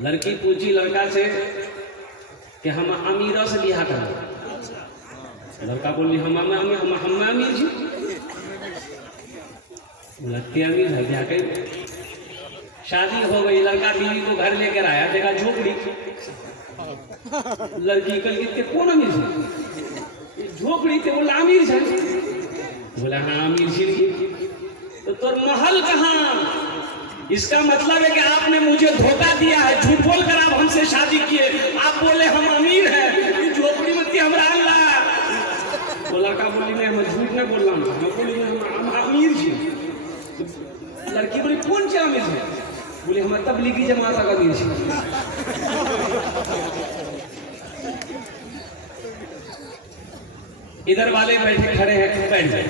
लड़की पूछी लड़का से कि हम अमीरों से बिहा करें। लड़का बोली हम अमीर जी। लगती अमीर है क्या कहीं। शादी हो गई, लड़का बीवी को घर लेकर आया, देखा झोपड़ी। लड़की कल के कौन अमीर है? झोपड़ी थे। बोला अमीर है। बोला हाँ अमीर जी। तो तुर महल कहाँ? इसका मतलब है कि आपने मुझे धोखा दिया है, झूठ बोलकर आप हमसे शादी किए। आप बोले हम अमीर हैं, झोपड़ी में थी हमरा अल्लाह। वो लड़का बोली मैं झूठ नहीं बोल रहा हूँ, मैं बोली हम अमीर जी। लड़की बोली कौन सा अमीर है? बोले हम तबलीगी जमात का अमीर जी। इधर वाले बैठे खड़े हैं, बैठ जाए।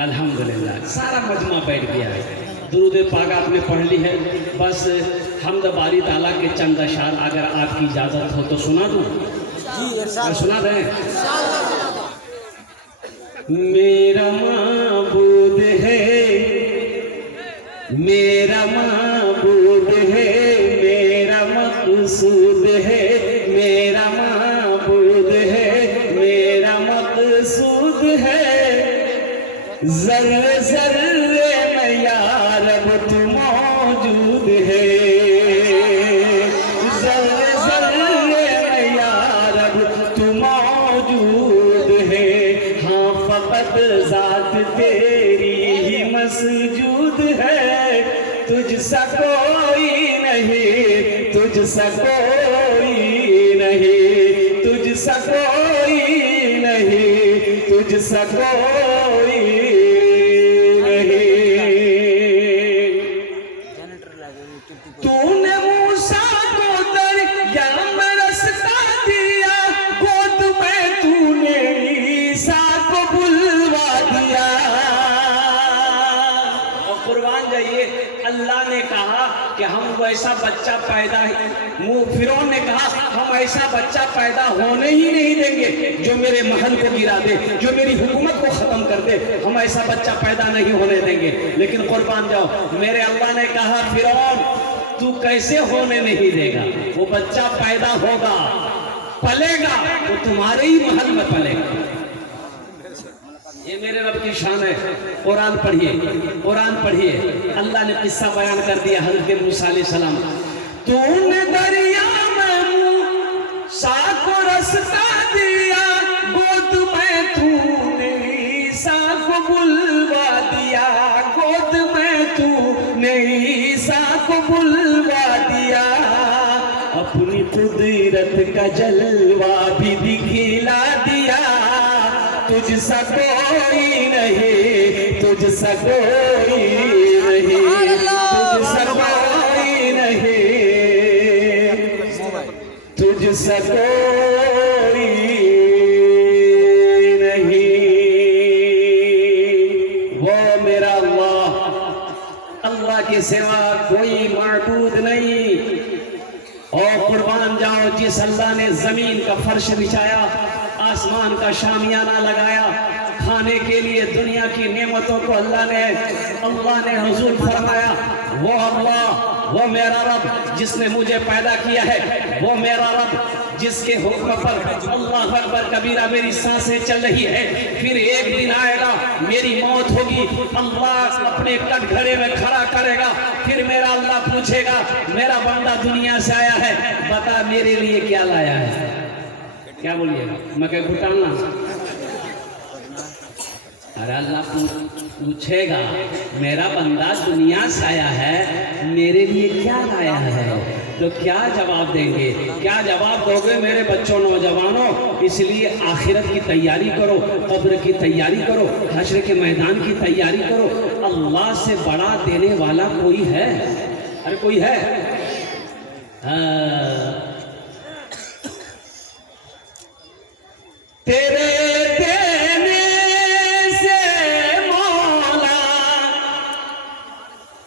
अल्हम्दुलिल्लाह सारा मजमा बैठ गया है। दुरूद पाक आपने पढ़ ली है। बस हमद बारी ताला के चंद अशार अगर आपकी इजाजत हो तो सुना दूं। सुना दें। मेरा माबूद है, मेरा माबूद है, मेरा मकसूद है, मेरा माबूद है, मेरा मकसूद है। ज़र्रे ज़र्रे में या रब तू मौजूद है। ज़र्रे ज़र्रे में या रब तू मौजूद है। हाँ फ़क़त ज़ात तेरी ही मसजूद है। तुझसा कोई नहीं, तुझसा कोई नहीं, तुझसा कोई नहीं, तुझसा कोई तूने मूसा को दरिया में रास्ता दिया, गोद में तूने ईसा को बुलवा दिया। और कुर्बान जाइए, अल्लाह ने कहा कि हम वैसा बच्चा पैदा, फिरौन ने कहा हम ऐसा बच्चा पैदा होने ही नहीं देंगे जो मेरे महल को गिरा दे, जो मेरी हुकूमत को खत्म कर दे। हम ऐसा बच्चा पैदा नहीं होने देंगे। लेकिन कुर्बान जाओ, मेरे अल्लाह ने कहा फिरौन तू कैसे होने नहीं देगा? वो बच्चा पैदा होगा, पलेगा, वो तुम्हारे ही महल में पलेगा। ये मेरे रब की शान है। कुरान पढ़िए, कुरान पढ़िए। अल्लाह ने किस्सा बयान कर दिया हज़रत मूसा अलैहिस्सलाम। तूने दरिया में मूसा को रास्ता दिया, गोद में तूने ईसा को बुलवा दिया, गोद में तूने ईसा को बुलवा दिया। अपनी कुदरत का जलवा भी दिखला दिया। तुझसा कोई नहीं, तुझसा कोई नहीं, तुझसा कोई नहीं, तुझसा कोई नहीं। वो मेरा अल्लाह, अल्लाह के सिवा कोई माबूद नहीं। और कुर्बान जाओ, जिस अल्लाह ने जमीन का फर्श बिछाया, आसमान का शामियाना लगाया, खाने के लिए दुनिया की नेमतों को अल्लाह ने हुजूर फरमाया। वो अल्लाह, वो मेरा रब जिसने मुझे पैदा किया है, वो मेरा रब जिसके हुक्म पर अल्लाह अकबर कबीरा मेरी सांसें चल रही है। फिर एक दिन आएगा, मेरी मौत होगी, अल्लाह अपने कटघरे में खड़ा करेगा। फिर मेरा अल्लाह पूछेगा, मेरा बंदा दुनिया से आया है, बता मेरे लिए क्या लाया है? क्या बोलिएगा? मकई घुटाना? अरे अल्लाह पूछेगा, मेरा बंदा दुनिया से आया है, मेरे लिए क्या लाया है? तो क्या जवाब देंगे? क्या जवाब दोगे मेरे बच्चों, नौजवानों? इसलिए आखिरत की तैयारी करो, कब्र की तैयारी करो, हश्र के मैदान की तैयारी करो। अल्लाह से बड़ा देने वाला कोई है? अरे कोई है? तेरे देने से मौला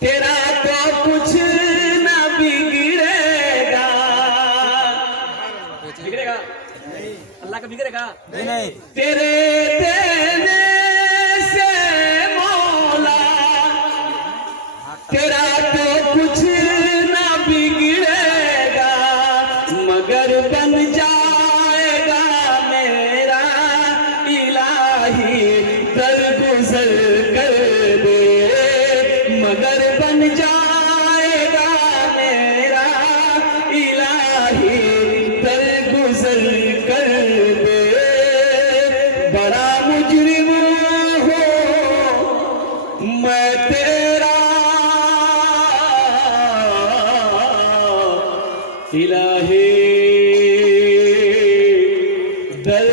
तेरा तो कुछ न बिगड़ेगा। बिगड़ेगा? अल्लाह का बिगड़ेगा? नहीं। तेरे देने से मौला तेरा तो कुछ न इलाही दर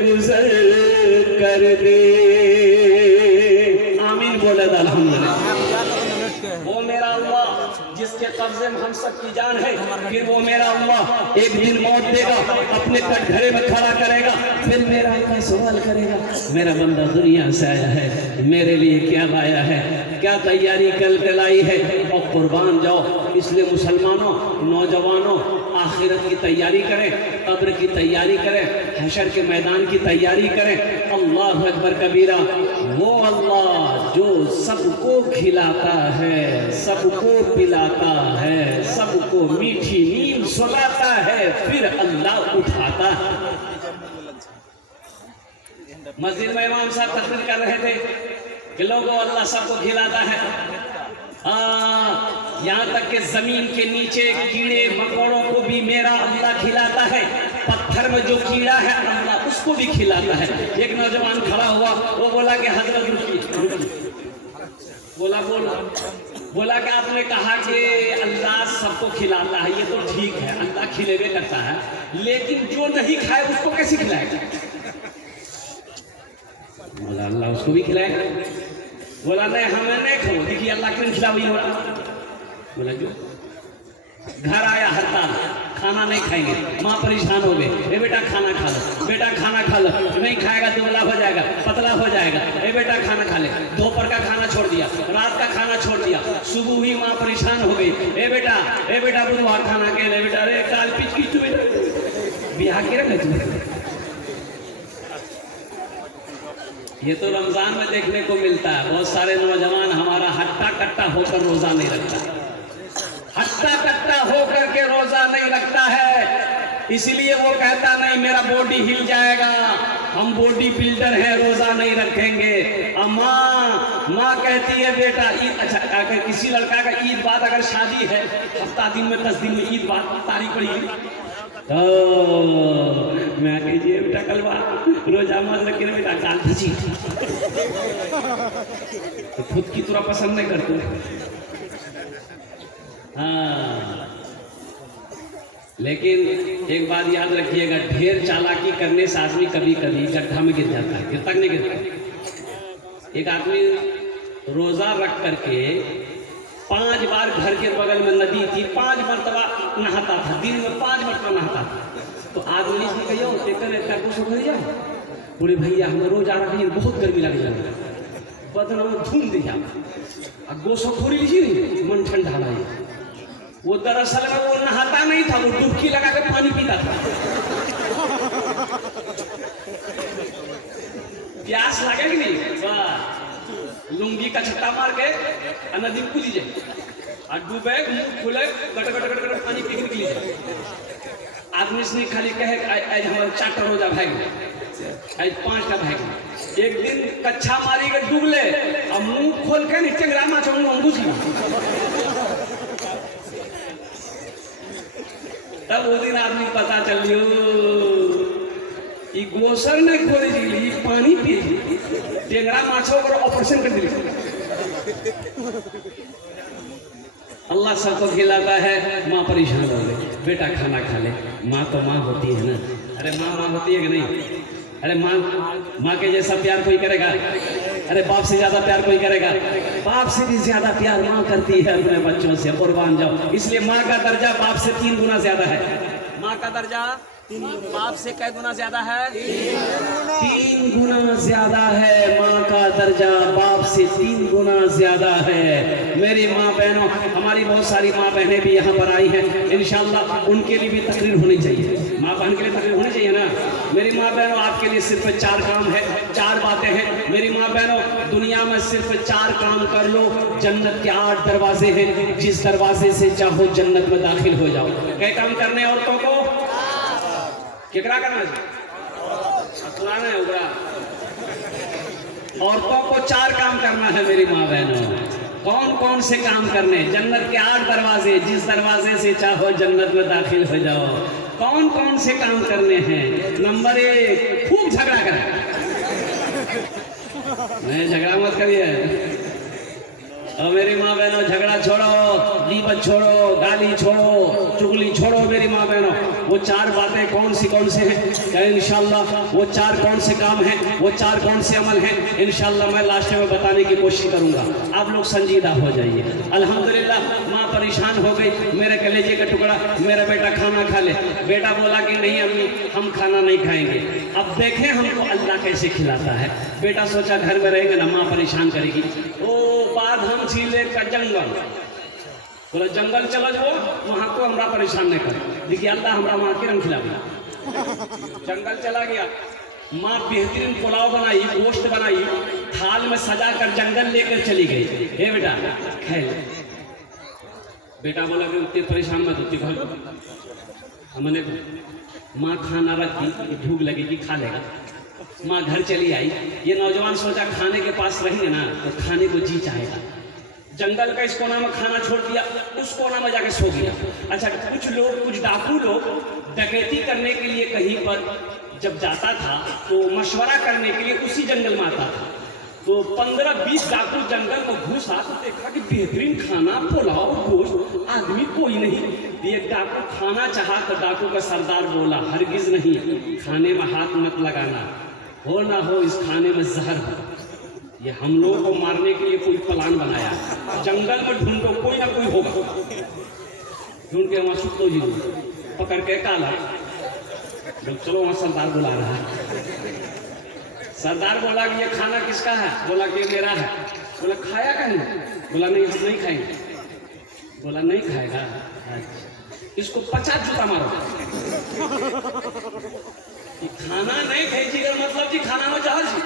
गुजर कर दे। आमीन बोले अल्हम्दुलिल्लाह। वो मेरा अल्लाह जिसके कब्जे में हम सब की जान है, फिर वो मेरा अल्लाह एक दिन मौत देगा, अपने कटघरे में खड़ा करेगा, फिर मेरा अल्लाह सवाल करेगा, मेरा बंदा दुनिया से आया है, मेरे लिए क्या लाया है, क्या तैयारी कर लाई है, और कुर्बान जाओ। इसलिए मुसलमानों, नौजवानों, आखिरत की तैयारी करें, कब्र की तैयारी करें, हशर के मैदान की तैयारी करें। अल्लाह अकबर कबीरा। वो अल्लाह जो सबको खिलाता है, सबको पिलाता है, सबको मीठी नींद सुलाता है, फिर अल्लाह उठाता है। मस्जिद में इमाम साहब तकरीर कर रहे थे कि लोगों अल्लाह सबको खिलाता है, यहाँ तक कि जमीन के नीचे कीड़े मकोड़ों को भी मेरा अल्लाह खिलाता है, पत्थर में जो कीड़ा है अल्लाह उसको भी खिलाता है। एक नौजवान खड़ा हुआ, वो बोला कि हजरत रुकिए, बोला कि आपने कहा कि अल्लाह सबको खिलाता है, ये तो ठीक है, अल्लाह खिलेवे करता है, लेकिन जो नहीं खाए उसको कैसे खिलाएगा? बोला अल्लाह उसको भी खिलाएगा। बोला नहीं, हमें नहीं खाओ, देखिए अल्लाह क्यों खिलावी होता। बोला क्यों? घर आया हड़ताल, खाना नहीं खाएंगे, माँ परेशान हो गए, ए बेटा खाना खा लो, बेटा खाना खा लो, नहीं खाएगा दुबला हो जाएगा, पतला हो जाएगा, ए बेटा खाना खा ले। दोपहर का खाना छोड़ दिया, रात का खाना छोड़ दिया, सुबह हुई माँ परेशान हो गई, ए बेटा बुधवार खाना के ले बेटा, अरे काल पिच की तू बिहार के रख तू। ये तो रमजान में देखने को मिलता है, बहुत सारे नौजवान हमारा हट्टा कट्टा होकर रोजा नहीं रखता, हट्टा कट्टा होकर के रोजा नहीं रखता है, इसीलिए वो कहता नहीं मेरा बॉडी हिल जाएगा, हम बॉडी बिल्डर हैं, रोजा नहीं रखेंगे। माँ कहती है बेटा ईद, अच्छा अगर किसी लड़का का ईद बाद अगर शादी है, हफ्ता दिन में 10 दिन में ईद बाद तारीख पड़ी तो मैं कीजिए बेटा कल रोजा मत रखे बेटा काल भजी तो खुद की तरह पसंद नहीं करते। हाँ, लेकिन एक बात याद रखिएगा, ढेर चालाकी करने से आदमी कभी कभी गड्ढा में गिर जाता है, गिरता नहीं गिरता। एक आदमी रोजा रख करके 5 बार घर के बगल में नदी थी, 5 मरतबा नहाता था, दिन में 5 मरतबा नहाता था। तो आदमी से कहियो बोले भैया हम रोज आ रहे हैं, बहुत गर्मी लगे लगे बदन में धूम दिया, गोसो खोरी लीजिए मन ठंडा लगे। वो दरअसल में वो नहाता नहीं था, वो डुबकी लगा के पानी पीता था। प्यास लगे कि नहीं, वाह लुंगी का छट्टा मार के नदी में कूदी जाए और डूबे मुंह खुले गट गट गट गट पानी पी लीजिए। आदमी से खाली कहे आज हमारे 4 रोजा भाग आज 5 भाग। एक दिन कच्छा मारी के डूब ले और मुंह खोल के नीचे ग्रामा चौंग अंगूठी, तब वो दिन आदमी पता चल ये गोसर नहीं खोली जी, पानी पी टेंगरा माछो पर ऑपरेशन कर दी। अल्लाह सबको खिलाता है, माँ परेशान हो गई, बेटा खाना खा ले। माँ तो माँ होती है ना, अरे माँ होती है कि नहीं? अरे माँ के जैसा प्यार कोई करेगा? अरे बाप से ज्यादा प्यार कोई करेगा? बाप से भी ज्यादा प्यार माँ करती है अपने बच्चों से, कुर्बान जाओ। इसलिए माँ का दर्जा बाप से 3 गुना ज्यादा है। माँ का दर्जा बाप से कै गुना ज्यादा है? 3 गुना ज्यादा है। माँ का दर्जा बाप से 3 गुना ज्यादा है। मेरी माँ बहनों, हमारी बहुत सारी माँ बहनें भी यहाँ पर आई हैं, इंशाअल्लाह उनके लिए भी तकरीर होनी चाहिए। माँ बहन के लिए तकरीर होनी चाहिए ना। मेरी माँ बहनों, आपके लिए सिर्फ 4 काम है, 4 बातें हैं। मेरी माँ बहनों, दुनिया में सिर्फ 4 काम कर लो, जन्नत के 8 दरवाजे हैं, जिस दरवाजे से चाहो जन्नत में दाखिल हो जाओ। क्या काम करने औरतों को? क्या करना है? औरतों को 4 काम करना है मेरी माँ बहनों। कौन कौन से काम करने? जन्नत के 8 दरवाजे, जिस दरवाजे से चाहो जन्नत में दाखिल हो जाओ। कौन कौन से काम करने हैं? नंबर 1, खूब झगड़ा करें। नहीं, झगड़ा मत करिए। और मेरी माँ बहनों, झगड़ा छोड़ो, गीबत छोड़ो, गाली छोड़ो, चुगली छोड़ो मेरी माँ बहनों। वो 4 बातें कौन सी हैं? क्या इंशाल्लाह वो 4 कौन से काम हैं, वो 4 कौन से अमल हैं, इंशाल्लाह मैं लास्ट में बताने की कोशिश करूंगा। आप लोग संजीदा हो जाइए। अल्हम्दुलिल्लाह माँ परेशान हो गई, मेरे कलेजे का टुकड़ा, मेरा बेटा खाना खा ले। बेटा बोला कि नहीं अम्मी हम खाना नहीं खाएंगे। अब देखें हमको अल्लाह कैसे खिलाता है। बेटा सोचा घर में रहेगा ना, माँ परेशान करेगी। ओ बाद हम झीले का जंगल, बोला जंगल चलो जो वहाँ को हमरा परेशान नहीं कर। देखिए अल्लाह हमरा माँ के रंग खिला दिया। जंगल चला गया, माँ बेहतरीन पुलाव बनाई, गोश्त बनाई, थाल में सजा कर जंगल लेकर चली गई। हे बेटा खे। बेटा बोला कि उतनी परेशान मत होती घर। हमने माँ खाना रखी, भूख लगेगी खा लेगा। माँ घर चली आई। ये नौजवान सोचा खाने के पास रहेंगे ना तो खाने को जी चाहेगा। जंगल का इस कोना में खाना छोड़ दिया, उस कोना में जाके सो गया। अच्छा कुछ लोग, कुछ डाकू लोग डकैती करने के लिए कहीं पर जब जाता था तो मशवरा करने के लिए उसी जंगल में आता था। तो 15-20 डाकू जंगल में घुसा तो देखा कि बेहतरीन खाना, पुलाव, गोश्त, आदमी कोई नहीं। एक डाकू खाना चाहा तो डाकू का सरदार बोला हरगिज नहीं, खाने में हाथ मत लगाना, हो ना हो इस खाने में जहर हो। ये हम लोगों को मारने के लिए कोई प्लान बनाया। जंगल में ढूंढो, कोई ना कोई होगा। ढूंढ के वहां सुतो जी पकड़ के काला, चलो वहां सरदार बुला रहा है। सरदार बोला कि ये खाना किसका है? बोला कि मेरा है। बोला खाया का नहीं? बोला नहीं हम नहीं खाएंगे। बोला नहीं खाएगा, इसको 50 जूता मारो। खाना नहीं भेजिएगा मतलब जी खाना में जहर जी,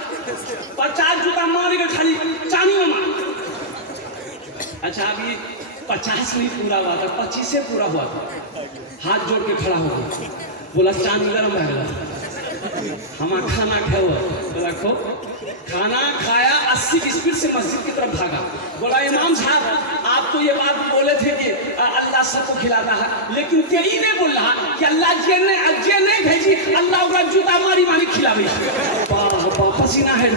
50 जूता मारेगा खाली चानी में मार। अच्छा अभी 50 नहीं पूरा हुआ था, 25 से पूरा हुआ था। हाथ जोड़ के खड़ा हो गया, बोला चांदी गर्म है, हमारा खाना खाओ। बोला खो। खाना खाया, 80 की स्पीड से मस्जिद की तरफ भागा। बोला इमाम साहब आप तो ये बात बोले थे कि अल्लाह सबको खिलाता है, लेकिन यही नहीं बोल रहा कि अल्लाह जे नहीं भेजी, अल्लाह जूता मारी मारी खिलावी। पसीना है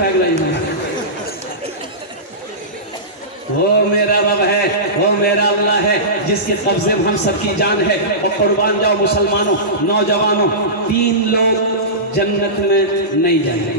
वो मेरा रब है, वो मेरा अल्लाह है जिसके कब्जे में हम सबकी जान है। और कुर्बान जाओ मुसलमानों, नौजवानों, 3 लोग जन्नत में नहीं जाएंगे।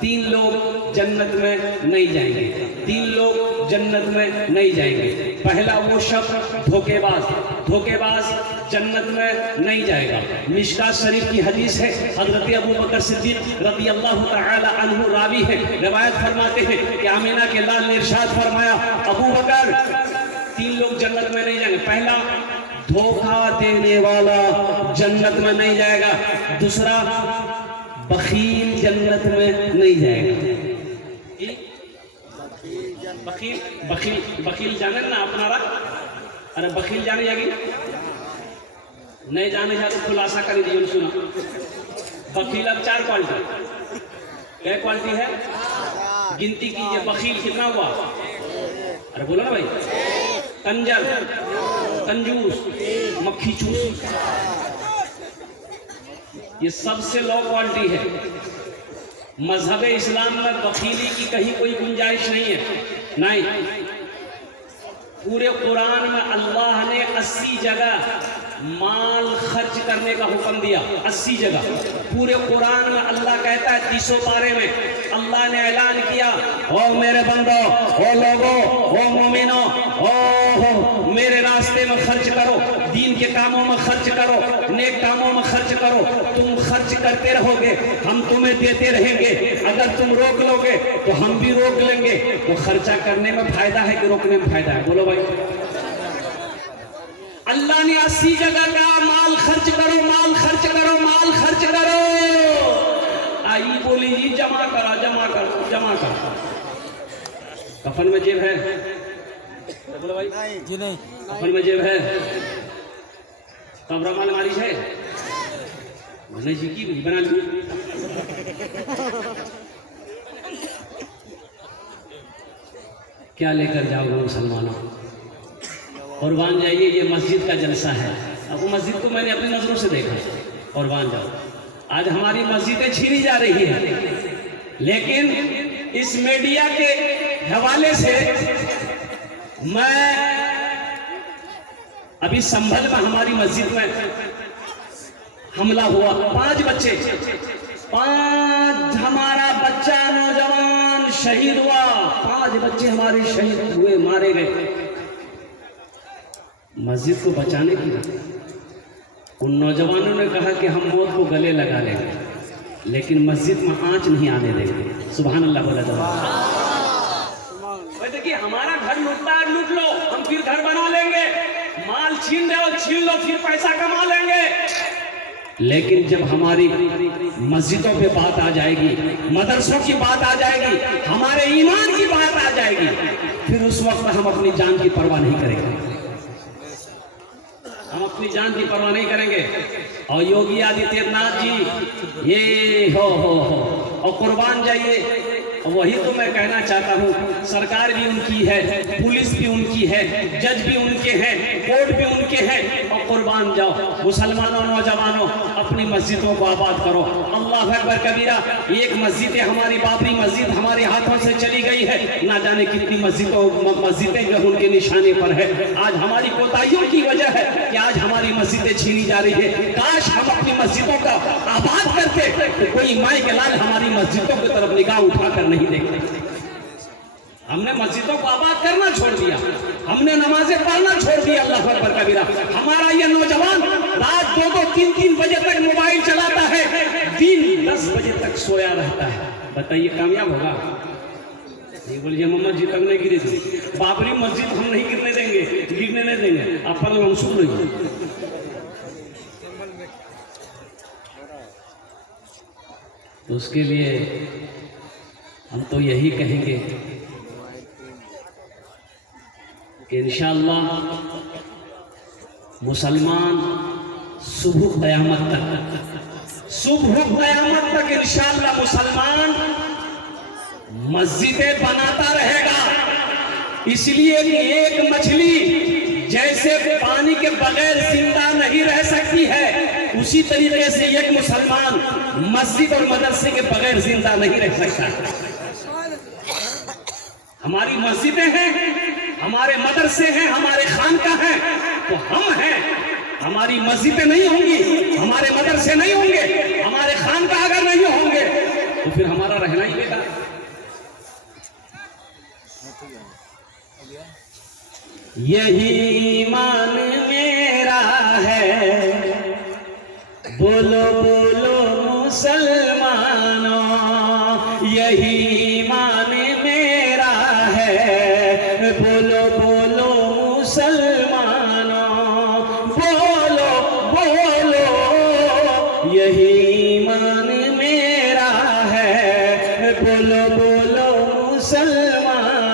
3 लोग जन्नत में नहीं जाएंगे। 3 लोग जन्नत में नहीं जाएंगे। पहला वो शख्स धोखेबाज जन्नत में नहीं जाएगा। मिशकात शरीफ की हदीस है, हजरत अबू बकर सिद्दीक रज़ी अल्लाह तआला अन्हु रावी है, रिवायत फरमाते हैं कि आमिना के लाल ने इरशाद फरमाया अबू बकर 3 लोग जन्नत में नहीं जाएंगे। पहला धोखा देने वाला जन्नत में नहीं जाएगा। दूसरा बखील जन्नत में नहीं जाएगा। बखील जाने ना अपनारा? अरे बखील जाने जाएगी नहीं जाने जाए तो खुलासा कर दीजिए। सुना बखील अब 4 क्वालिटी, क्या क्वालिटी है गिनती कीजिए। बखील कितना हुआ? अरे बोलो ना भाई। कंजर, कंजूस, मक्खी चूस, ये सबसे लो क्वालिटी है। मजहब इस्लाम में बखीली की कहीं कोई गुंजाइश नहीं है। नहीं, पूरे कुरान में अल्लाह ने 80 जगह माल खर्च करने का हुक्म दिया। 80 जगह पूरे कुरान में अल्लाह कहता है। 30 पारे में अल्लाह ने ऐलान किया, ओ मेरे बंदो, ओ लोगो, ओ मोमिनो, ओ मेरे रास्ते में खर्च करो, दीन के कामों में खर्च करो, नेक कामों में खर्च करो। तुम खर्च करते रहोगे, हम तुम्हें देते रहेंगे। अगर तुम रोक लोगे तो हम भी रोक लेंगे। तो खर्चा करने में फायदा है कि रोकने में फायदा है? बोलो भाई। अल्लाह ने 80 जगह कहा माल खर्च करो, माल खर्च करो, माल खर्च करो। आई बोली जी जमा करा, जमा करो, जमा करो। कफन में जेब है? बोलो भाई जी नहीं। कफन में जेब है? कब्र में अलमारी है? मैंने जी की बना ली। क्या लेकर जाओगे मुसलमानों? कुर्बान जाइए, ये मस्जिद का जलसा है। अब मस्जिद को मैंने अपनी नजरों से देखा। कुर्बान जाओ। आज हमारी मस्जिदें छीनी जा रही है, लेकिन इस मीडिया के हवाले से मैं अभी संभल में हमारी मस्जिद में हमला हुआ, 5 बच्चे, 5 हमारा बच्चा नौजवान शहीद हुआ, 5 बच्चे हमारे शहीद हुए, मारे गए। मस्जिद को बचाने के लिए उन नौजवानों ने कहा कि हम मौत को गले लगा लेंगे, लेकिन मस्जिद में आंच नहीं आने देंगे। सुभान अल्लाह बोला जाए। देखिए हमारा घर लूटता है, लूट लो, हम फिर घर बना लेंगे, माल छीन रहे हो छीन लो, फिर पैसा कमा लेंगे। लेकिन जब हमारी मस्जिदों पे बात आ जाएगी, मदरसों की बात आ जाएगी, हमारे ईमान की बात आ जाएगी, फिर उस वक्त हम अपनी जान की परवाह नहीं करेंगे, हम अपनी जान की परवाह नहीं करेंगे। और योगी आदित्यनाथ जी ये हो और कुर्बान जाइए। वही तो मैं कहना चाहता हूँ, सरकार भी उनकी है, पुलिस भी उनकी है, जज भी उनके हैं, कोर्ट भी उनके हैं, और कुर्बान जाओ। मुसलमानों नौजवानों अपनी मस्जिदों को आबाद करो। अल्लाह अकबर कबीरा। एक मस्जिद है हमारी बाबरी मस्जिद, हमारे हाथों से चली गई है, ना जाने कितनी मस्जिदें जो उनके निशाने पर है। आज हमारी कोताहियों की वजह है कि आज हमारी मस्जिदें छीनी जा रही है। काश हम अपनी मस्जिदों का आबाद करते तो कोई माई के लाल हमारी मस्जिदों की तरफ निगाह उठाकर नहीं देखते। हमने मस्जिदों को आबाद करना छोड़ दिया, हमने नमाजें पढ़ना छोड़ दिया। अल्लाह अकबर कबीरा। हमारा ये नौजवान रात 2-2, 3-3 बजे तक मोबाइल चलाता है, दिन 10 बजे तक सोया रहता है। बताइए कामयाब होगा? ये बोलिए मोहम्मद जी तक नहीं गिरे थे, बाबरी मस्जिद हम नहीं गिरने देंगे, गिरने नहीं देंगे। अपन मंसूर रही। तो उसके लिए हम तो यही कहेंगे कि इंशाअल्लाह मुसलमान सुबह क़यामत तक इंशाअल्लाह मुसलमान मस्जिदें बनाता रहेगा। इसलिए कि एक मछली जैसे पानी के बगैर जिंदा नहीं रह सकती है, उसी तरीके से एक मुसलमान मस्जिद और मदरसे के बगैर जिंदा नहीं रह सकता। हमारी मस्जिदें हैं, हमारे मदरसे हैं, हमारे खानकाह हैं, तो हम हैं। हमारी मस्जिदें नहीं होंगी, हमारे मदरसे नहीं होंगे, हमारे खानकाह अगर नहीं होंगे तो फिर हमारा रहना ही बेकार। यही ईमान मेरा है, बोलो बोलो मुसलमानों, यही ईमान मेरा है, बोलो बोलो मुसलमानों, बोलो बोलो यही ईमान मेरा है, बोलो बोलो मुसलमानों।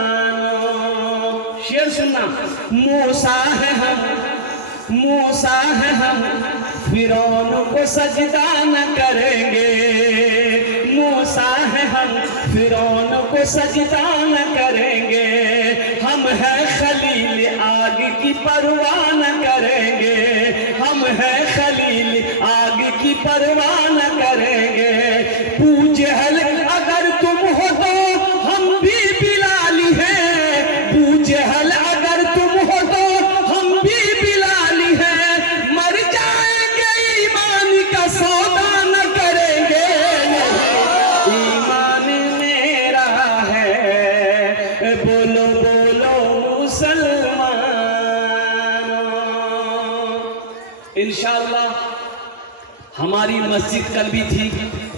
शेर सुनना। मूसा है हम, फिरौन को सजदा न करेंगे। मूसा है हम, फिरौन को सजदा न करेंगे। हम हैं खलील, आग की परवाह न करेंगे। हम हैं खलील, आग की परवाह न करेंगे। पूजे हल अगर तुम हो तो हम भी बिलाली हैं। पूजे हल अगर तुम हो तो हम भी बिलाली हैं। मर जाएंगे ईमान का सौदा न करेंगे। ईमान मेरा है, बोलो बोलो मुसलमान। इंशाअल्लाह हमारी मस्जिद कल भी थी,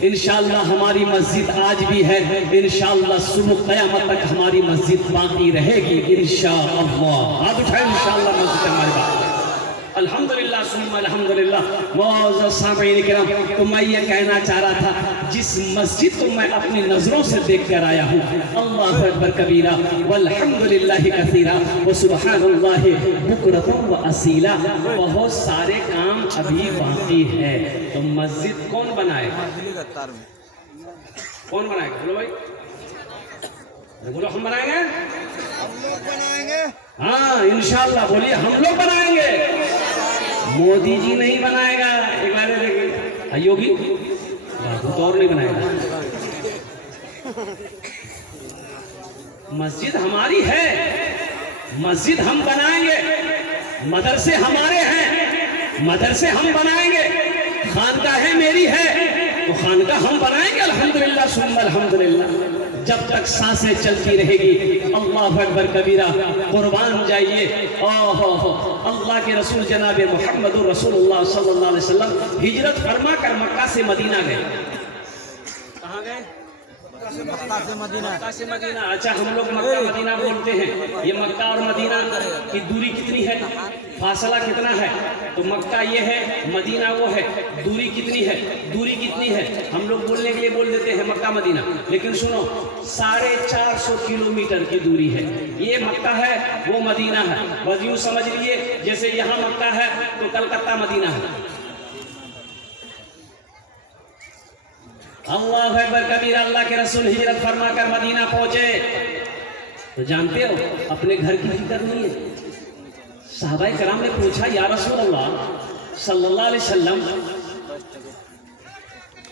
इंशाअल्लाह हमारी मस्जिद आज भी है, इंशाअल्लाह सुबह क़यामत तक हमारी मस्जिद बाकी रहेगी इंशाअल्लाह। हाथ उठाएं इंशाअल्लाह मस्जिद हमारे पास। अल्हम्दुलिल्लाह सुम्मा अल्हम्दुलिल्लाह। मौजूद सामईन किराम, तो मैं ये कहना चाह रहा था, जिस मस्जिद को मैं अपनी नजरों से देख कर आया हूँ, अल्लाह अकबर कबीरा वल्हम्दुलिल्लाहि कसीरा व सुब्हानल्लाहि बुकरतन व असीला। बहुत सारे काम अभी बाकी है। तो मस्जिद कौन बनाएगा? कौन बनाएगा? बोलो भाई, बोलो हम बनाएंगे, हम लोग बनाएंगे। हाँ इंशाअल्लाह बोलिए, हम लोग बनाएंगे। मोदी जी नहीं बनाएगा, एक बार देखिए, योगी तो और नहीं बनाएगा। मस्जिद हमारी है, मस्जिद हम बनाएंगे। मदरसे हमारे हैं, मदरसे हम बनाएंगे, खानकाहें मेरी है तो खानकाह हम बनाएंगे अल्हम्दुलिल्लाह सुम्मा अल्हम्दुलिल्लाह। जब तक सांसें चलती रहेगी अल्लाह अकबर कबीरा, कुर्बान जाइए। ओहो अल्लाह के रसूल जनाब मुहम्मदुर रसूलुल्लाह सल्लल्लाहु अलैहि वसल्लम हिजरत फरमा कर मक्का से मदीना गए। कहाँ गए? मक्का से मदीना। मक्का से मदीना। अच्छा, हम लोग मक्का मदीना बोलते हैं। ये मक्का और मदीना की दूरी कितनी है, फासला कितना है? तो मक्का ये है, मदीना वो है, दूरी कितनी है? दूरी कितनी है? हम लोग बोलने के लिए बोल देते हैं मक्का मदीना, लेकिन सुनो 450 किलोमीटर की दूरी है। ये मक्का है, वो मदीना है। बस यूँ समझ लीजिए जैसे यहाँ मक्का है तो कलकत्ता मदीना है। अल्लाह अकबर कबीरा। अल्लाह के रसूल हिजरत फरमा कर मदीना पहुंचे तो जानते हो अपने घर की फिक्र नहीं है। सहाबाए कराम ने पूछा या रसूल अल्लाह सल्लल्लाहु अलैहि वसल्लम,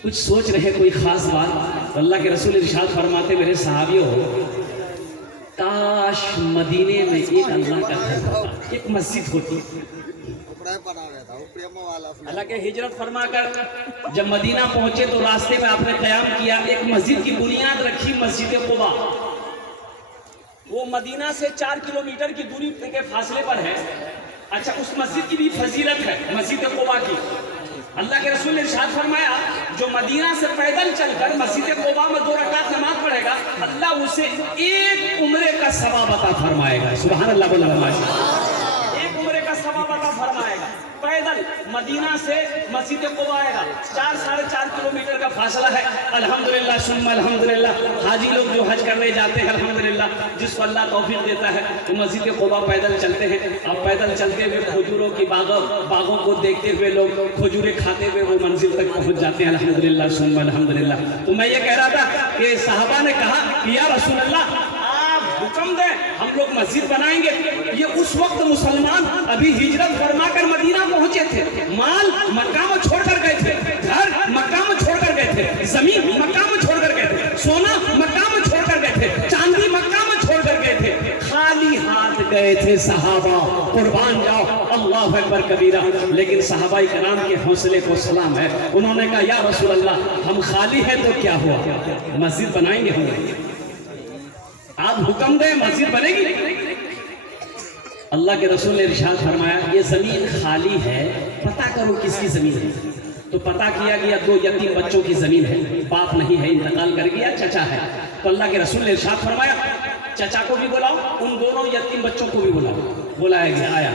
कुछ सोच रहे कोई खास बात? तो अल्लाह के रसूल इरशाद फरमाते मेरे सहाबियों, काश मदीने में एक अल्लाह का घर होता, एक मस्जिद होती। अल्लाह के हिजरत फरमा कर जब मदीना पहुंचे तो रास्ते में आपने क़याम किया, एक मस्जिद की बुनियाद रखी, मस्जिद कुबा। वो मदीना से 4 किलोमीटर की दूरी के फासले पर है। अच्छा, उस मस्जिद की भी फजीलत है, मस्जिद कुबा की। अल्लाह के रसूल ने इरशाद फरमाया जो मदीना से पैदल चलकर मस्जिद कुबा में 2 रकात नमाज पढ़ेगा अल्लाह उसे एक उम्रे का सवाब अता फरमाएगा। सुभान अल्लाह, बोला एक उम्रे का सवाब अता फरमाएगा। पैदल मदीना से मस्जिद कुबा आएगा, 4-4.5 किलोमीटर का फासला है। अल्हम्दुलिल्लाह सुम्मा अल्हम्दुलिल्लाह। हाजी लोग जो हज करने जाते हैं अल्हम्दुलिल्लाह, जिसको अल्लाह तौफीक देता है तो मस्जिद कुबा पैदल चलते हैं। और पैदल चलते हुए खजूरों की बागों को देखते हुए लोग खजूरें खाते हुए वो मंजिल तक पहुंच जाते हैं। अल्हम्दुलिल्लाह सुम्मा अल्हम्दुलिल्लाह। तो मैं ये कह रहा था कि साहबा ने कहा कि या रसूल अल्लाह हुक्म दे, हम लोग मस्जिद बनाएंगे। ये उस वक्त मुसलमान अभी हिजरत फरमा कर मदीना पहुंचे थे, माल मक्का में छोड़कर गए थे, घर मक्का में छोड़कर गए थे, जमीन मक्का में छोड़कर गए थे, सोना मक्का में छोड़कर गए थे, चांदी मक्का में छोड़कर गए थे, खाली हाथ गए थे सहाबा। कुर्बान जाओ अल्लाह अकबर कबीरा। लेकिन सहाबाए कराम के हौसले को सलाम है। उन्होंने कहा या रसूल अल्लाह हम खाली हैं तो क्या हुआ, मस्जिद बनाएंगे हम, आप हुक्म दें मस्जिद बनेगी। अल्लाह के रसूल ने इरशाद फरमाया ये जमीन खाली है, पता करो किसकी जमीन है। तो पता किया गया 2 यतीम बच्चों की जमीन है, बाप नहीं है, इंतकाल कर गया, चचा है। तो अल्लाह के रसूल ने इरशाद फरमाया चचा को भी बुलाओ, उन दोनों यतीम बच्चों को भी बुलाओ। बुलाया गया, आया।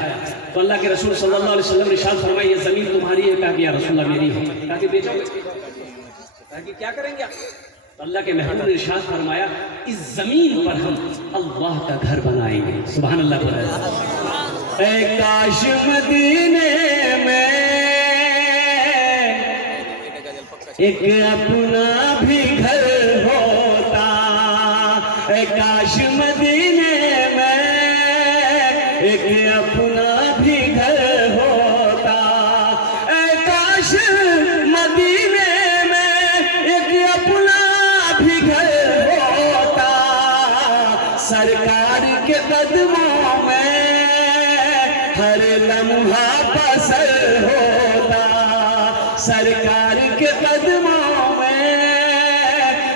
तो अल्लाह के रसूल सल्लल्लाहु अलैहि वसल्लम ने इरशाद फरमाया ये जमीन तुम्हारी है? कहा कि या रसूलल्लाह मेरी है। कहा कि बेचोगे? कहा कि क्या करेंगे आप? अल्लाह के महबूब ने इरशाद फरमाया इस जमीन पर हम अल्लाह का घर बनाएंगे। सुभान अल्लाह। ऐ काश मदीने में एक अपना भी घर होता, ऐ काश मदीने में एक अपना भी घर होता, ऐ काश मदीने सरकार के कदमों में हर लम्हा बसर होता, सरकार के कदमों में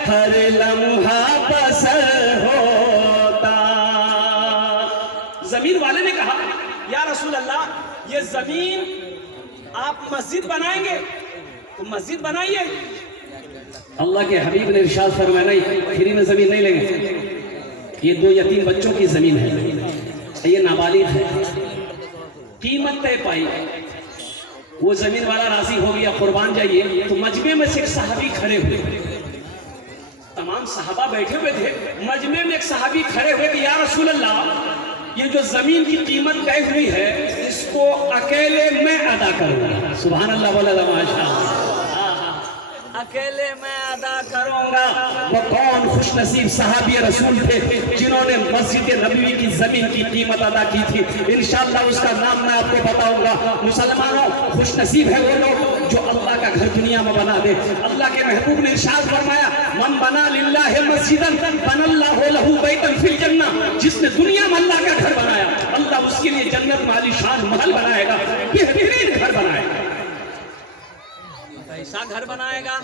हर लम्हा बसर होता। जमीन वाले ने कहा या रसूल अल्लाह ये जमीन आप मस्जिद बनाएंगे तो मस्जिद बनाइए। अल्लाह के हबीब ने इरशाद फरमाया नहीं, फ्री में जमीन नहीं लेंगे, ये 2 यतीम बच्चों की जमीन है, ये नाबालिग है, कीमत तय पाई। वो जमीन वाला राजी हो गया, कुर्बान जाइए। तो मजमे में से एक सहाबी खड़े हुए, तमाम सहाबा बैठे हुए थे, मजमे में एक सहाबी खड़े हुए कि या रसूल अल्लाह ये जो जमीन की कीमत तय हुई है इसको अकेले मैं अदा करूंगा। सुभान अल्लाह, बोला माशाअल्लाह। अकेले मैं अदा करूंगा। वो कौन खुशनसीब सहाबी रसूल थे जिन्होंने मस्जिद नबवी की जमीन की कीमत अदा की थी। इंशाअल्लाह उसका नाम मैं आपको बताऊंगा। मुसलमानों, खुशनसीब है वो लोग जो अल्लाह का घर दुनिया में बना दे। अल्लाह के महबूब ने इरशाद फरमाया मन बना लिल्लाहि मस्जिदन बनल्लाहु लहू बैतन फिल जन्नह, जिसने दुनिया में अल्लाह का घर बनाया अल्लाह अल्लाह उसके लिए जन्नत में आलीशान महल बनाएगा, बेहतरीन घर बनाएगा। कैसा घर बनाएगा,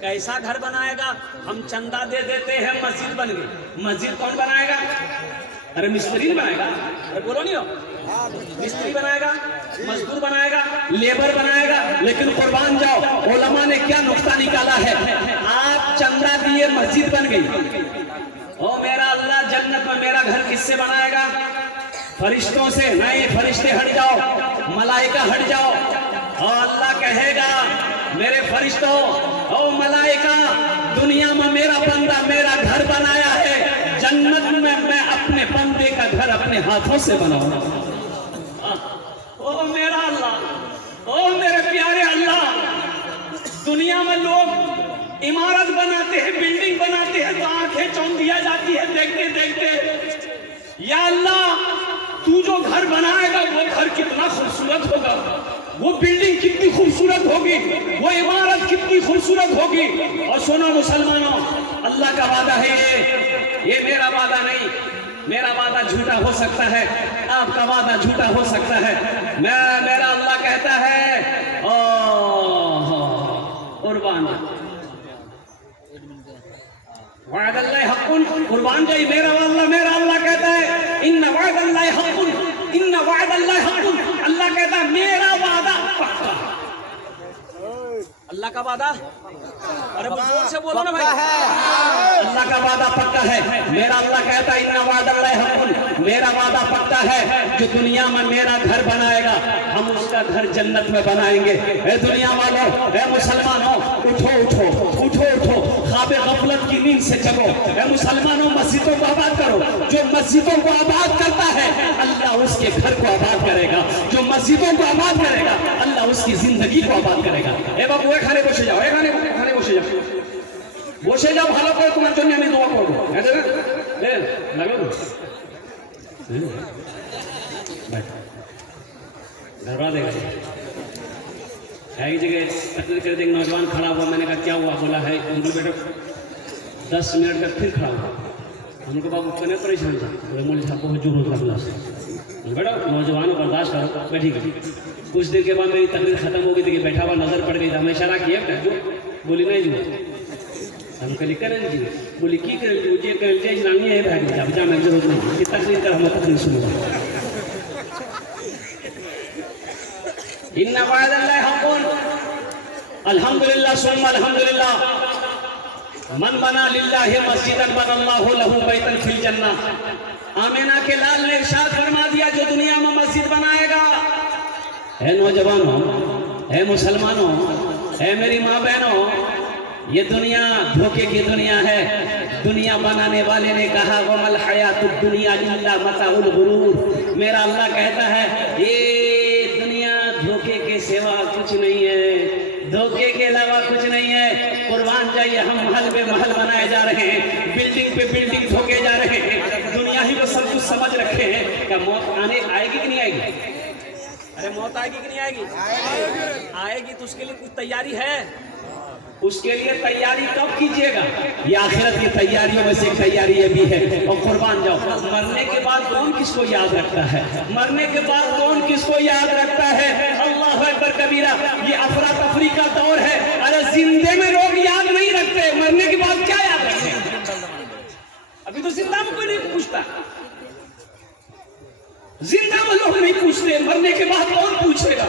कैसा घर बनाएगा? हम चंदा दे देते हैं, मस्जिद बन गई। मस्जिद कौन बनाएगा? अरे मिस्त्री बनाएगा। अरे बोलो नहीं हो, मिस्त्री बनाएगा, मजदूर बनाएगा, लेबर बनाएगा। लेकिन कुर्बान जाओ, उलमा ने क्या नुक्ता निकाला है? आप चंदा दिए, मस्जिद बन गई। ओ मेरा अल्लाह, जन्नत में मेरा घर किससे बनाएगा? फरिश्तों से नहीं। फरिश्ते हट जाओ, मलाइका हट जाओ। और अल्लाह कहेगा, मेरे फरिश्तों, ओ मलाइका, दुनिया में मेरा बंदा मेरा घर बनाया है, जन्नत में मैं अपने बंदे का घर अपने हाथों से बनाऊंगा। ओ मेरा अल्लाह, ओ मेरे प्यारे अल्लाह, दुनिया में लोग इमारत बनाते हैं, बिल्डिंग बनाते हैं, तो आंखें चौंधिया जाती है देखते देखते। या अल्लाह, तू जो घर बनाएगा वो घर कितना खूबसूरत होगा, वो बिल्डिंग कितनी खूबसूरत होगी, वो इमारत कितनी खूबसूरत होगी। और सुनो मुसलमानों, अल्लाह का वादा है ये मेरा वादा नहीं। मेरा वादा झूठा हो सकता है, आपका वादा झूठा हो सकता है। मेरा अल्लाह कहता है, कुर्बान कुर्बान जाई, मेरा अल्लाह कहता है, इन्ना वादल्लाहि हक़्क़ुन, इन्ना वादल्लाहि हक़्क़ुन। अल्लाह कहता है मेरा वादा पक्का। अल्लाह का वादा, अरे जोर से बोलो ना भाई, अल्लाह का वादा पक्का है। मेरा अल्लाह कहता है, इन्ना वादल्लाहि हक़्क़ुन, मेरा वादा पक्का है। जो दुनिया में मेरा घर बनाएगा, हम उसका घर जन्नत में बनाएंगे। ए दुनिया वालों, ए मुसलमानों, उठो उठो उठो उठो, ख्वाब गफलत की नींद से जगो। ए मुसलमानों, मस्जिदों को आबाद करो। जो मस्जिदों को आबाद करता है, अल्लाह उसके घर को आबाद करेगा। जो मस्जिदों को आबाद करेगा, अल्लाह उसकी जिंदगी को आबाद करेगा। ए बाबू, এখানে বসে যাও, এখানে বসে যাও, ভালো করে তোমার জন্য আমি দোয়া করবো। घबरा देगा। एक जगह तकलीफ कर एक नौजवान खड़ा हुआ, मैंने कहा क्या हुआ? बोला है उनको बेटा 10 मिनट तक फिर खड़ा हुआ। उनको बाबू कहने परेशान था, बोले मोली साहब बहुत जोर होता है। बेटा नौजवान बर्दाश्त करो, बैठी गई। कुछ देर के बाद मेरी तकलीफ खत्म हो गई थी, बैठा हुआ नजर पड़ गई। हमें इशारा किया जो बोली नहीं जो हम कल करें जी, बोली की करें जी, ये करें जी, नानी है भाई जा बचा, मैं जरूरत नहीं कि तकलीफ कर, हम तकलीफ सुनो। इन्ना वादल्लाहि हक़्क़ुन, अल्हम्दुलिल्लाह सुम्मा अल्हम्दुलिल्लाह, मन बना लिल्लाहि मस्जिदन बनल्लाहु लहू बैतन फिल जन्नह। आमिना के लाल ने इरशाद फरमा दिया, जो दुनिया में मस्जिद बनाएगा, है नौजवानों, है मुसलमानों, है मेरी माँ बहनों, ये दुनिया धोखे की दुनिया है। दुनिया बनाने वाले ने कहा, वमल हयातुद दुनिया इल्ला मताउल गुरूर। मेरा अल्लाह कहता है, ये दुनिया धोखे के सिवा कुछ नहीं है, धोखे के अलावा कुछ नहीं है। कुर्बान जाइए, हम महल पे महल बनाए जा रहे हैं, बिल्डिंग पे बिल्डिंग ठोके जा रहे हैं, दुनिया ही को सब कुछ समझ रखे हैं। क्या मौत आएगी कि नहीं आएगी? अरे मौत आएगी कि नहीं आएगी? आएगी तो उसके लिए कुछ तैयारी है। उसके लिए तैयारी कब कीजिएगा? ये आखिरत की तैयारियों में से एक तैयारी ये भी है। और कुर्बान जाओ, मरने के बाद कौन किसको याद रखता है? मरने के बाद कौन किसको याद रखता है? अल्लाह अकबर कबीरा। ये अफरा तफरी का दौर है। अरे जिंदे में लोग याद नहीं रखते, मरने के बाद क्या याद रखते? अभी तो जिंदा में कोई नहीं पूछता, जिंदा में लोग नहीं पूछते, मरने के बाद कौन पूछेगा?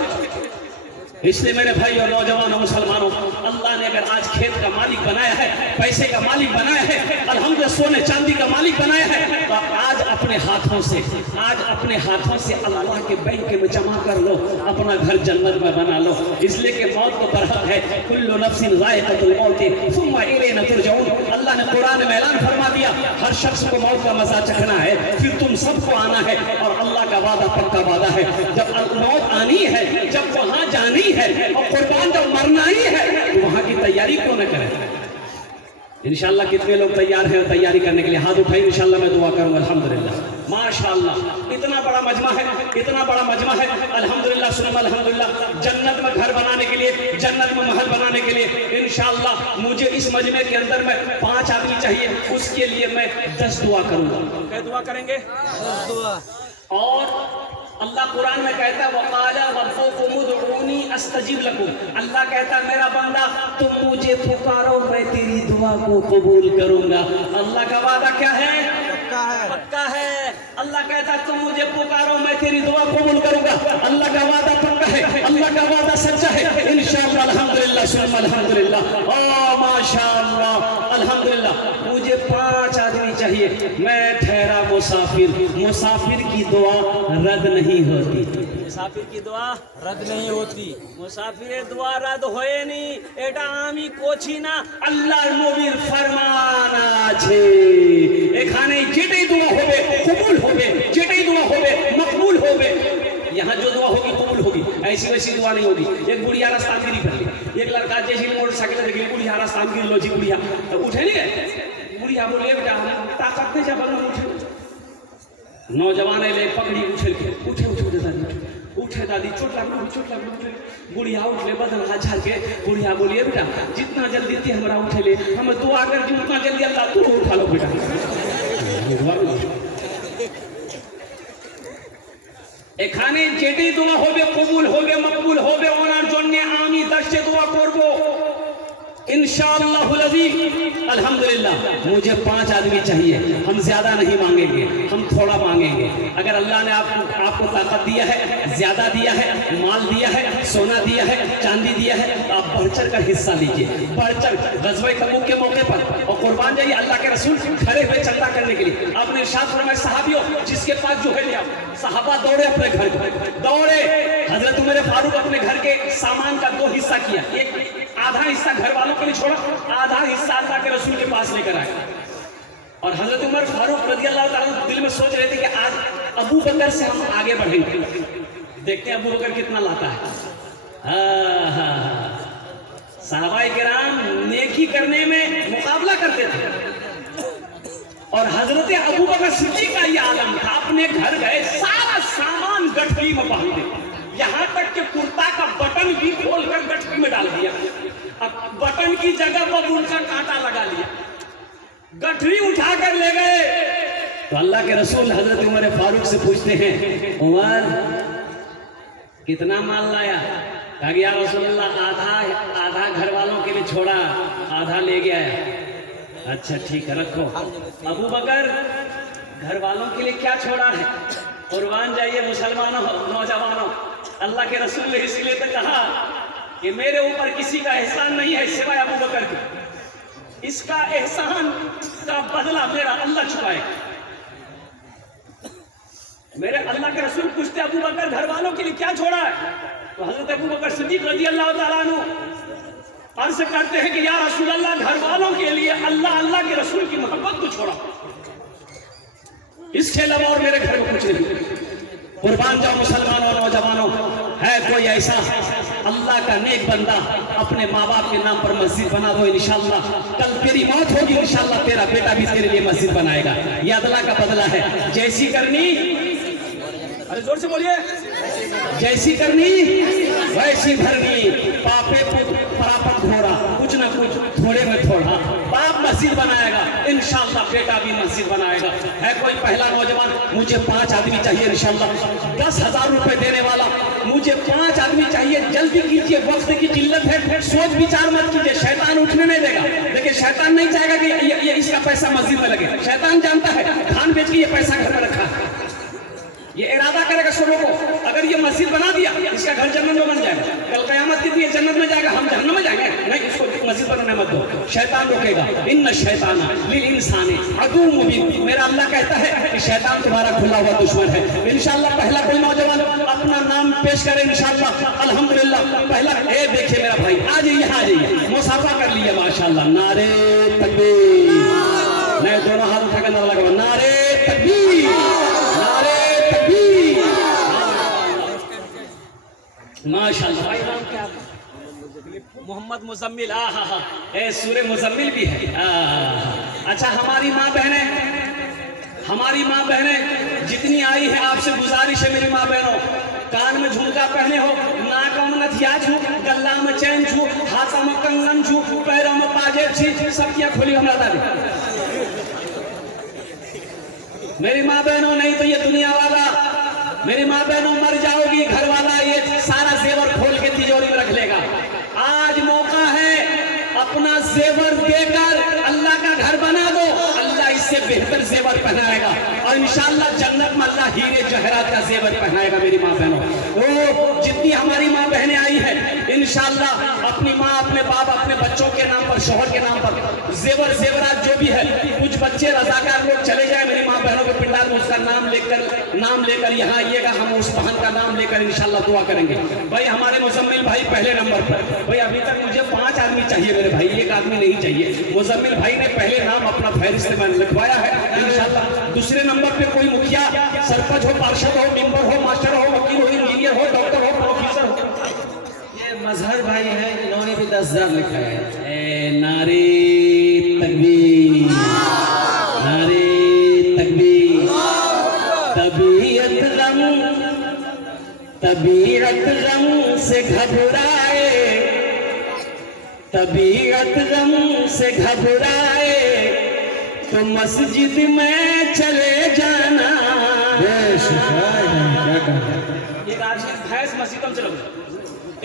इसलिए मेरे भाई और नौजवानों मुसलमानों, अल्लाह ने अगर आज खेत का मालिक बनाया है, पैसे का मालिक बनाया है, अल्हम्दुलिल्लाह सोने चांदी का मालिक बनाया है, तो आज अपने हाथों से अल्लाह के बैंक में जमा कर लो, अपना घर जन्नत में बना लो। इसलिए कि मौत तो बरहक है, कुल्लु नफ्सिन ज़ाइक़तुल मौत सुम्मा इलैना तुरजऊन। अल्लाह ने कुरान में ऐलान फरमा दिया, हर शख्स को मौत का मजा चखना है, फिर तुम सबको आना है। और अल्लाह का वादा पक्का वादा है, जब मौत आनी है, जब वहां जानी है, और कुर्बान जब मरना ही है, तो वहां की तैयारी क्यों न करें? इंशाअल्लाह कितने लोग तैयार हैं तैयारी करने के लिए? हाथ उठाइए, इंशाअल्लाह मैं दुआ करूंगा। अल्हम्दुलिल्लाह, माशाअल्लाह, इतना बड़ा मजमा है, इतना बड़ा मजमा है। अल्हम्दुलिल्लाह सुन्ना अल्हम्दुलिल्लाह। जन्नत में घर बनाने के लिए, जन्नत में महल बनाने के लिए इंशाअल्लाह मुझे इस मजमे के अंदर में 5 आदमी चाहिए। उसके लिए मैं 10 दुआ करूंगा। क्या दुआ करेंगे? 10 दुआ। और अल्लाह कुरान में कहता है वक़ाला रब्बुकुम उदऊनी अस्तजिब लकुम। अल्लाह कहता है मेरा बंदा तुम मुझे पुकारो मैं तेरी दुआ को कबूल करूंगा। अल्लाह का वादा क्या है? पक्का है। अल्लाह कहता है तुम मुझे पुकारो मैं तेरी दुआ कबूल करूंगा। अल्लाह का वादा पक्का है, अल्लाह का वादा सच्चा है। इंशाअल्लाह अल्हम्दुलिल्लाह सुम्मा अल्हम्दुलिल्लाह ओ माशाअल्लाह अल्हम्दुलिल्लाह। मुझे 5 आदमी चाहिए। मैं ठहरा मुसाफिर, मुसाफिर की दुआ रद्द नहीं होती। मुसाफिर की दुआ रद्द नहीं होती। मुसाफिर दुआ रद्द होए नहीं, এটা আমি কোছি না, আল্লাহর নবীর ফরমান আছে। এখানে যেটাই দোয়া হবে কবুল হবে, যেটাই দোয়া হবে মকবুল হবে। यहाँ जो दुआ होगी कबूल होगी, ऐसी वैसी दुआ नहीं होगी। एक बुढ़िया रास्तागिरी कर ली, एक लड़का जैसे मोटरसाइकिल देख ली, बुढ़िया रास्तागिरी लो जी बुढ़िया उठे नहीं है। बुढ़िया बोले बेटा ताकत नहीं जब उठे। नौजवान ले पकड़ी उछल के उठे उठे उठे दादी उठे दादी चोट लग उठे। बुढ़िया उठले बदन हाथ झाड़ के बुढ़िया बोलिए बेटा जितना जल्दी थी हमारा उठे ले, हम दुआ कर जितना जल्दी अल्लाह तू उठा लो बेटा। এখানে যেটাই দোয়া হবে কবুল হবে মকবুল হবে ওনার জন্য আমি 10 দোয়া করব इंशाअल्लाहुल अज़ीज़। अल्हम्दुलिल्लाह मुझे 5 आदमी चाहिए। हम ज्यादा नहीं मांगेंगे, हम थोड़ा मांगेंगे। अगर अल्लाह ने आपको ताकत दिया है, ज्यादा दिया है, माल दिया है, सोना दिया है, चांदी दिया है, तो आप बढ़-चढ़ कर हिस्सा लीजिए। बढ़-चढ़ ग़ज़वा तबूक के मौके पर और कुर्बान जाइए। अल्लाह के रसूल खड़े हुए चंदा करने के लिए। आपने इरशाद फरमाया सहाबियों जिसके पास जो है लिया। सहाबा दौड़े अपने घर दौड़े। हजरत उमर फारूक अपने घर के सामान का 2 हिस्सा किया। एक आधा हिस्सा घर वालों के लिए छोड़ा, आधा हिस्सा अल्लाह के रसूल के पास लेकर आए। और हजरत उमर फारूक रज़ियल्लाहु ताला दिल में सोच रहे थे कि आज अबू बकर से हम आगे बढ़ेंगे। देखते हैं अबू बकर कितना लाता है। सहाबाए किराम नेकी करने में मुकाबला करते थे और हजरत अबू बकर सिद्दीक का ये आलम था। अपने घर गए, सारा सामान गठरी में बांध दिया, यहाँ तक कि कुर्ता का बटन भी खोलकर गठरी में डाल दिया। अब बटन की जगह पर उनका कांटा लगा लिया, गठरी उठाकर ले गए। तो अल्लाह के रसूल हजरत उमर फारूक से पूछते हैं उमर कितना माल लाया? कहा या रसूलल्लाह आधा घर वालों के लिए छोड़ा, आधा ले गया है। अच्छा ठीक है रखो। अबू बकर घर वालों के लिए क्या छोड़ा है? कुर्बान जाइए मुसलमानों नौजवानों। अल्लाह के रसूल ने इसलिए तो कहा कि मेरे ऊपर किसी का एहसान नहीं है सिवाय अबू बकर के। इसका एहसान का बदला मेरा अल्लाह चुकाए। मेरे अल्लाह के रसूल पूछते अबू बकर घर वालों के लिए क्या छोड़ा है? तो हजरत अबू बकर सिद्दीक रज़ियल्लाहु ताला अन्हु अर्ज करते हैं कि या रसूल अल्लाह घर वालों के लिए अल्लाह के रसूल की मोहब्बत को छोड़ा, इसके अलावा और मेरे घर में कुछ नहीं। कुर्बान जाओ मुसलमानों नौजवानों। है कोई ऐसा अल्लाह का नेक बंदा अपने माँ बाप के नाम पर मस्जिद बना दो, इंशाअल्लाह कल तेरी मौत होगी, इंशाअल्लाह तेरा बेटा भी तेरे लिए मस्जिद बनाएगा। ये अल्लाह का बदला है। जैसी करनी, अरे जोर से बोलिए, जैसी करनी वैसी भरनी। पापे प्रापत घोड़ा, कुछ ना कुछ थोड़े में थोड़ा। बाप मस्जिद बनाएगा, इंशाअल्लाह बेटा भी मस्जिद बनाएगा। है कोई पहला नौजवान? मुझे 5 आदमी चाहिए इंशाअल्लाह। 10,000 रुपए देने वाला, मुझे 5 आदमी चाहिए। जल्दी कीजिए, वक्त की किल्लत है। सोच विचार मत कीजिए, शैतान उठने नहीं देगा। देखिए शैतान नहीं चाहेगा कि ये इसका पैसा मस्जिद में लगे। शैतान जानता है धान बेच के ये पैसा घर में रखा है। ये इरादा करेगा सुबह को अगर ये मस्जिद बना दिया इसका घर जन्नत में बन जाएगा। कल क़यामत के दिन जन्नत में जाएगा, हम जहन्नम में जाएंगे। नहीं, इसको मस्जिद बनाने मत दो, शैतान रोकेगा। इन्न शैतान लिल इंसानी अदुव्वुन मुबीन। मेरा अल्लाह कहता है कि शैतान तुम्हारा खुला हुआ दुश्मन है। इंशाअल्लाह पहला कोई नौजवान अपना नाम पेश करे इंशाअल्लाह। अल्हम्दुलिल्लाह पहला देखिए मेरा भाई, आ जाइए आ जाइए, मुसाफा कर लिए माशाअल्लाह। नारे तकबीर, मैं दोनों हाथ उठाकर नारा लगाऊं, नारे तकबीर, नारे तकबीर, माशाअल्लाह। भाई नाम क्या? मोहम्मद मुजम्मिल। सूरे मुजम्मिल भी है। अच्छा हमारी माँ बहनें जितनी आई है आपसे गुजारिश है मेरी माँ बहनों, कान में झुमका पहने हो, नाक में नथिया छू, गला में चैन छू, हाथ में कंगन छू, पैरों में पाजेब छी, सब किया खोली हमरा दादी। मेरी माँ बहनों नहीं तो ये दुनिया वाला मेरी माँ बहनों मर जाओगी, घर वाला ये सारा जेवर खोल के तिजोरी में रख लेगा। आज मौका है, अपना जेवर देकर अल्लाह का घर बना दो, अल्लाह इससे बेहतर जेवर पहनाएगा और इंशाअल्लाह जन्नत में अल्लाह हीरे जहरात का जेवर पहनाएगा। मेरी माँ बहनों, वो जितनी हमारी माँ बहनें आई हैं, इंशाअल्लाह अपनी माँ, अपने बाप, अपने बच्चों के नाम पर, शोहर के नाम पर जेवर जेवरात जो भी है, कुछ बच्चे रजाकार लोग चले जाए मेरी माँ बहनों के पिंडाल में, उसका नाम लेकर यहाँ आइएगा, हम उस बहन का नाम लेकर इंशाअल्लाह दुआ करेंगे। भाई हमारे मुजम्मिल भाई पहले नंबर पर, भाई अभी तक मुझे 5 आदमी चाहिए मेरे भाई, एक आदमी नहीं चाहिए। मुजम्मिल भाई ने पहले नाम अपना फहरिस्त में लिखवाया है इंशाअल्लाह। दूसरे नंबर पे कोई मुखिया, सरपंच हो, पार्षद हो, मेंबर हो, मास्टर हो, वकील हो, इंजीनियर हो, डॉक्टर हो, प्रोफेसर हो। ये मजहर भाई है, इन्होंने भी 10,000 लिखा है। नारे तकबीर, नारे तकबीर। तबीयत गम से घबराए, तबीयत गम से घबराए तो मस्जिद में चले जाना। एक आदमी भैंस मस्जिद में चलो,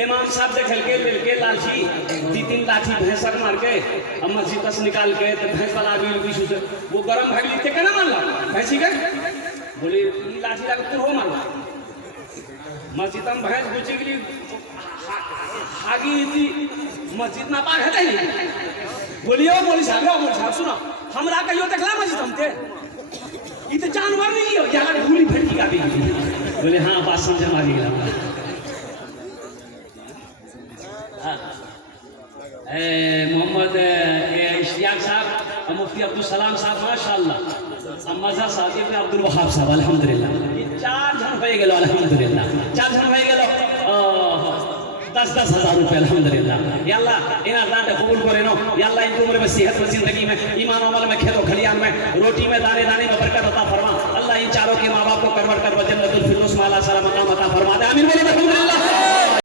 इमाम साहब देख के लाठी 2-3 लाठी भैंस मार के अब मस्जिद से निकाल के तो भैंस वाला आदमी से वो गरम भाग लेते क्या ना मान ला भैंसी के बोले लाठी लगा तू हो मान ला मस्जिद में भैंस गुची के लिए आगी थी मस्जिद ना पाग है नहीं बोलिए मौलवी साहब सुनो हमरा कहियो देखला मस्जिद हम थे ये तो जानवर नहीं हो यहाँ भूली फटकी का भी बोले हाँ बात समझ मारी गया। मोहम्मद इश्तियाक साहब, मुफ्ती अब्दुल सलाम साहब माशाअल्लाह, मज़ा साहब, इब्न अब्दुल वहाब साहब अल्हम्दुलिल्लाह, ये 4 जन हो गेलो अल्हम्दुलिल्लाह, 4 जन हो गेलो 10-10 हज़ार रुपये अल्हम्दुलिल्लाह। या अल्लाह इन दान कबूल करे नो, या अल्लाह इनकी उम्र में सेहत में, जिंदगी में, ईमान अमल में, खेलो खलियान में, रोटी में, दाने दाने में बरकत अता फरमा। अल्लाह इन चारों के माँ बाप को करवर कर जन्नतुल फिरदौस में अल्लाह सलाम अता फरमा दे। आमीन बोलो अल्हम्दुलिल्लाह।